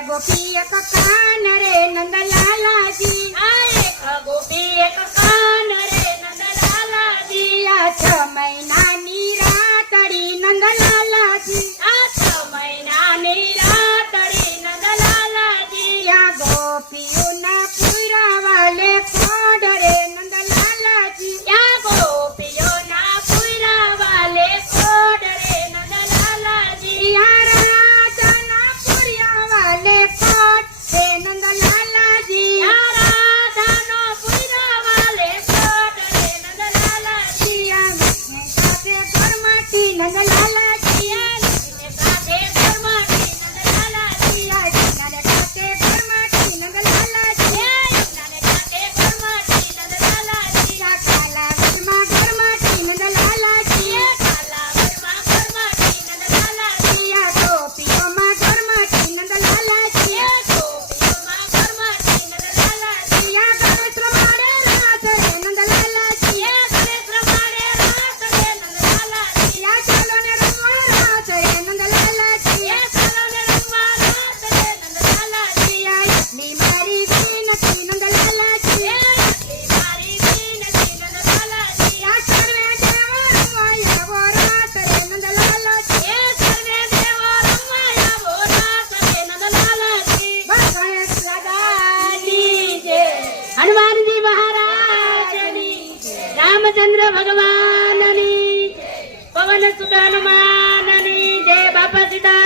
गोपी एक कान रे नंदलाला जी एक गोपी एक कान रे नंदलाला जी 6 મહિનાની રાતડી નંદલાલા जी 6 મહિનાની રાતડી નંદલાલા જી ત્યાં ગોપીઓના પુરાવાલે કોડ રે નંદલાલા जी ત્યાં ગોપીઓના પુરા વાલે કોડ રે નંદલાલા જી ત્યાં રાધાના પુરાવાલે કોડ રે નંદલાલા जी ત્યાં રાધાનો પુરા વાલે કોડ રે નંદલાલા જી સાથે ઘરમાંથી નંદલાલા જી ને સાથે ઘરમાંથી નંદલાલા જી નાને સાથે ઘરમાંથી નંદલાલા જી નાને સાથે ઘરમાંથી નંદલાલા જી કાલા ઘરમાં ઘરમાંથી નંદલાલા જી કાલા ઘરમાંથી નંદલાલા જી ગોપીઓમાં ઘરમાંથી નંદલાલા જી ગોપીઓમાં ઘરમાંથી નંદલાલા જી ગણેશ રમાડે રાત રે નંદલાલા જી ગણેશ રમાડે રાત રે નંદલાલા જી ચાલો ને રમવા રાત રે નંદલાલા જી ચાલો ને રમવા રાત રે નંદલાલા જી એટલી મારી વિનતી નંદલાલા જી આટલી મારી વિનતી નંદલાલા જી સર્વે દેવો રમવા આવો રાત રે નંદલાલા જી સર્વે દેવો રમવા આવો રાત રે નંદલાલા જી ગણેશ દાદાજી જય હનુમાનજી મહારાજની રામચંદ્ર ભગવાનની પવન સુત હનુમાનની જય બાપા સીતા